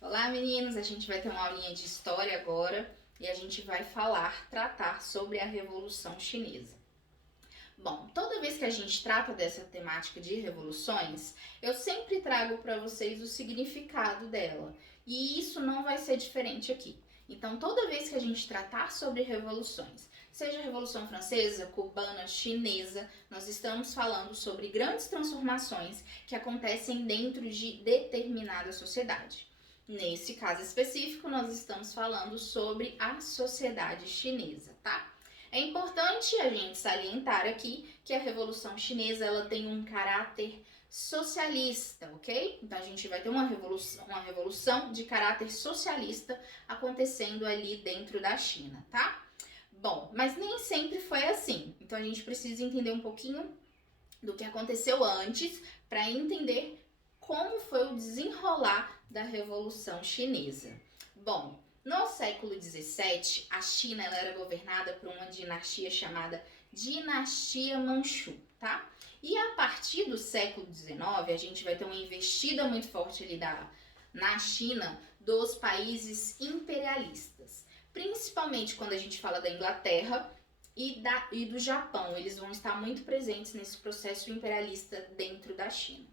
Olá, meninos! A gente vai ter uma aulinha de história agora e a gente vai tratar sobre a Revolução Chinesa. Bom, toda vez que a gente trata dessa temática de revoluções, eu sempre trago para vocês o significado dela e isso não vai ser diferente aqui. Então, toda vez que a gente tratar sobre revoluções, seja a Revolução Francesa, cubana, chinesa, nós estamos falando sobre grandes transformações que acontecem dentro de determinada sociedade. Nesse caso específico, nós estamos falando sobre a sociedade chinesa, tá? É importante a gente salientar aqui que a Revolução Chinesa ela tem um caráter socialista, ok? Então a gente vai ter uma revolução de caráter socialista acontecendo ali dentro da China, tá? Bom, mas nem sempre foi assim. Então a gente precisa entender um pouquinho do que aconteceu antes para entender como foi o desenrolar da Revolução Chinesa. Bom, no século XVII, a China ela era governada por uma dinastia chamada Dinastia Manchu, tá? E a partir do século XIX, a gente vai ter uma investida muito forte ali na China dos países imperialistas. Principalmente quando a gente fala da Inglaterra e do Japão. Eles vão estar muito presentes nesse processo imperialista dentro da China.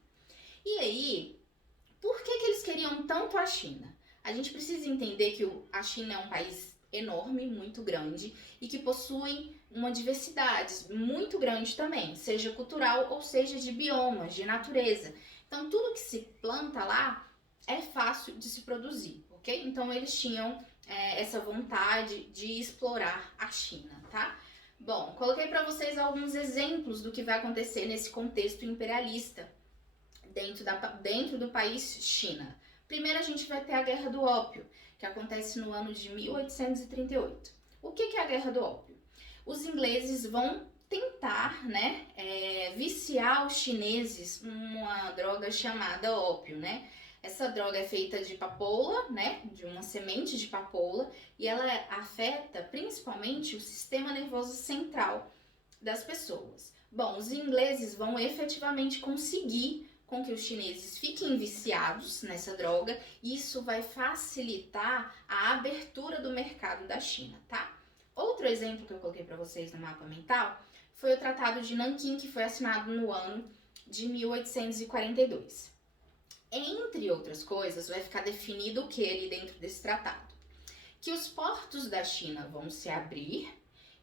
E aí, por que eles queriam tanto a China? A gente precisa entender que a China é um país enorme, muito grande, e que possui uma diversidade muito grande também, seja cultural ou seja de biomas, de natureza. Então, tudo que se planta lá é fácil de se produzir, ok? Então, eles tinham essa vontade de explorar a China, tá? Bom, coloquei para vocês alguns exemplos do que vai acontecer nesse contexto imperialista dentro do país China. Primeiro a gente vai ter a Guerra do Ópio, que acontece no ano de 1838. O que é a Guerra do Ópio? Os ingleses vão tentar, viciar os chineses uma droga chamada ópio, né? Essa droga é feita de papoula, né? De uma semente de papoula, e ela afeta principalmente o sistema nervoso central das pessoas. Bom, os ingleses vão efetivamente conseguir com que os chineses fiquem viciados nessa droga e isso vai facilitar a abertura do mercado da China, tá? Outro exemplo que eu coloquei para vocês no mapa mental foi o Tratado de Nanquim, que foi assinado no ano de 1842. Entre outras coisas, vai ficar definido o que ali dentro desse tratado? Que os portos da China vão se abrir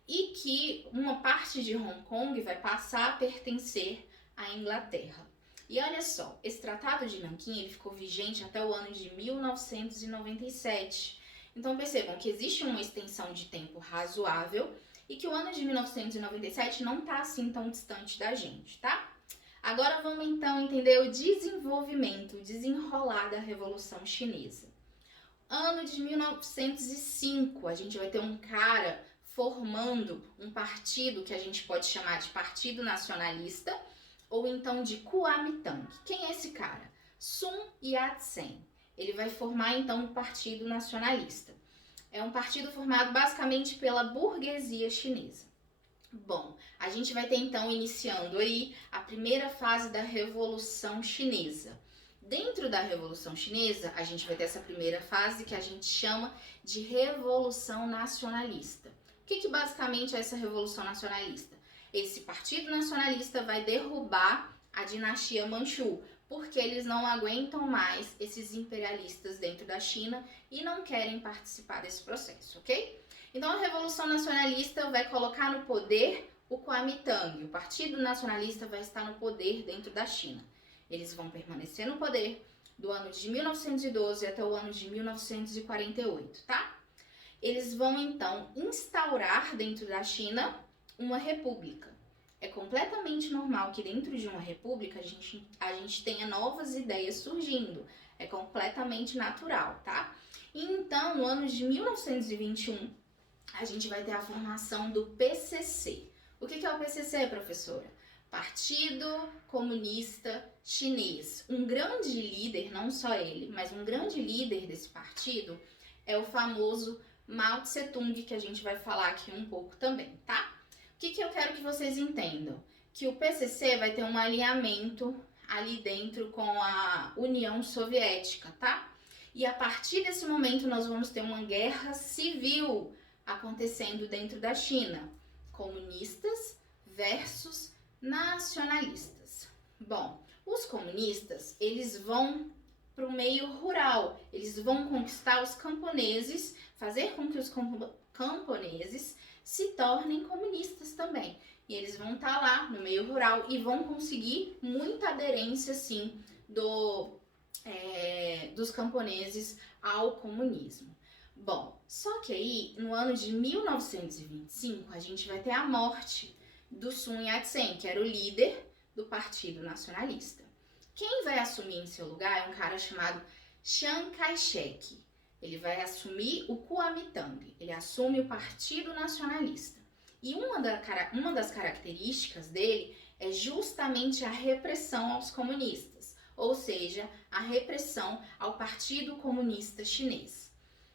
e que uma parte de Hong Kong vai passar a pertencer à Inglaterra. E olha só, esse Tratado de Nanquim ele ficou vigente até o ano de 1997. Então percebam que existe uma extensão de tempo razoável e que o ano de 1997 não está assim tão distante da gente, tá? Agora vamos então entender o desenvolvimento, o desenrolar da Revolução Chinesa. Ano de 1905, a gente vai ter um cara formando um partido que a gente pode chamar de Partido Nacionalista ou então de Kuomintang. Quem é esse cara? Sun Yat-sen. Ele vai formar então o Partido Nacionalista. É um partido formado basicamente pela burguesia chinesa. Bom, a gente vai ter então iniciando aí a primeira fase da Revolução Chinesa. Dentro da Revolução Chinesa, a gente vai ter essa primeira fase que a gente chama de Revolução Nacionalista. O que basicamente é essa Revolução Nacionalista? Esse Partido Nacionalista vai derrubar a dinastia Manchu, porque eles não aguentam mais esses imperialistas dentro da China e não querem participar desse processo, ok? Então a Revolução Nacionalista vai colocar no poder o Kuomintang. O Partido Nacionalista vai estar no poder dentro da China. Eles vão permanecer no poder do ano de 1912 até o ano de 1948, tá? Eles vão então instaurar dentro da China uma república. É completamente normal que dentro de uma república a gente tenha novas ideias surgindo. É completamente natural, tá? E então, no ano de 1921, a gente vai ter a formação do PCC. O que é o PCC, professora? Partido Comunista Chinês. Um grande líder, não só ele, mas um grande líder desse partido é o famoso Mao Tse-tung, que a gente vai falar aqui um pouco também, tá? O que eu quero que vocês entendam? Que o PCC vai ter um alinhamento ali dentro com a União Soviética, tá? E a partir desse momento nós vamos ter uma guerra civil acontecendo dentro da China. Comunistas versus nacionalistas. Bom, os comunistas, eles vão para o meio rural, eles vão conquistar os camponeses, fazer com que os camponeses se tornem comunistas também. E eles vão estar lá no meio rural e vão conseguir muita aderência, sim, dos camponeses ao comunismo. Bom, só que aí, no ano de 1925, a gente vai ter a morte do Sun Yat-sen, que era o líder do Partido Nacionalista. Quem vai assumir em seu lugar é um cara chamado Chiang Kai-shek. Ele vai assumir o Kuomintang, ele assume o Partido Nacionalista. E uma das características dele é justamente a repressão aos comunistas, ou seja, a repressão ao Partido Comunista Chinês.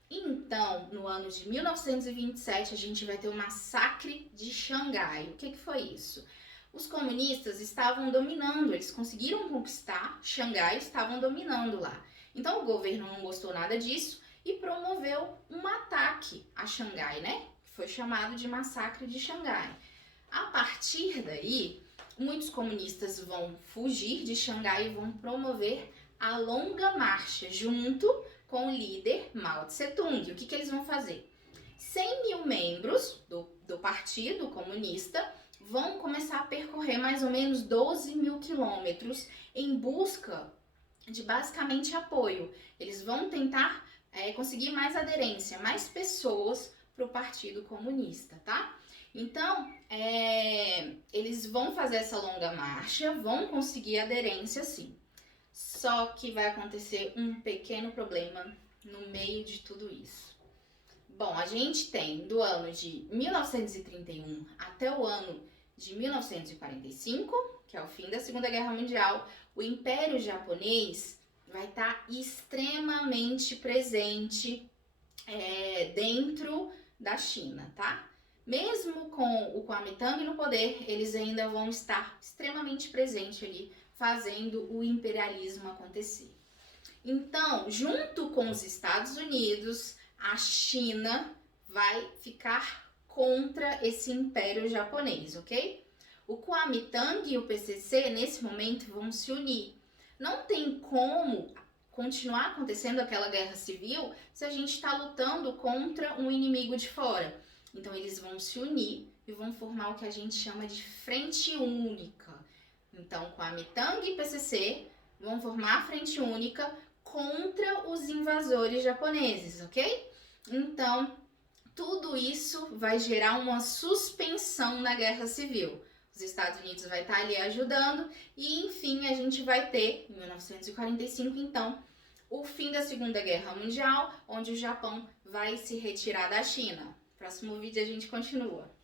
Então, no ano de 1927, a gente vai ter o massacre de Xangai. O que foi isso? Os comunistas estavam dominando, eles conseguiram conquistar Xangai, estavam dominando lá. Então, o governo não gostou nada disso e promoveu um ataque a Xangai, né? Que foi chamado de massacre de Xangai. A partir daí, muitos comunistas vão fugir de Xangai e vão promover a Longa Marcha, junto com o líder Mao Tse-tung. O que eles vão fazer? 100 mil membros do Partido Comunista vão começar a percorrer mais ou menos 12 mil quilômetros em busca de basicamente apoio. Eles vão tentar conseguir mais aderência, mais pessoas para o Partido Comunista, tá? Então, eles vão fazer essa longa marcha, vão conseguir aderência sim. Só que vai acontecer um pequeno problema no meio de tudo isso. Bom, a gente tem do ano de 1931 até o ano de 1945, que é o fim da Segunda Guerra Mundial, o Império Japonês vai estar extremamente presente dentro da China, tá? Mesmo com o Kuomintang no poder, eles ainda vão estar extremamente presentes ali, fazendo o imperialismo acontecer. Então, junto com os Estados Unidos, a China vai ficar contra esse império japonês, ok? O Kuomintang e o PCC, nesse momento, vão se unir. Não tem como continuar acontecendo aquela guerra civil se a gente está lutando contra um inimigo de fora. Então, eles vão se unir e vão formar o que a gente chama de frente única. Então, Kuomintang e PCC vão formar a frente única contra os invasores japoneses, ok? Então, tudo isso vai gerar uma suspensão na guerra civil. Os Estados Unidos vai estar ali ajudando e, enfim, a gente vai ter, em 1945, então, o fim da Segunda Guerra Mundial, onde o Japão vai se retirar da China. Próximo vídeo a gente continua.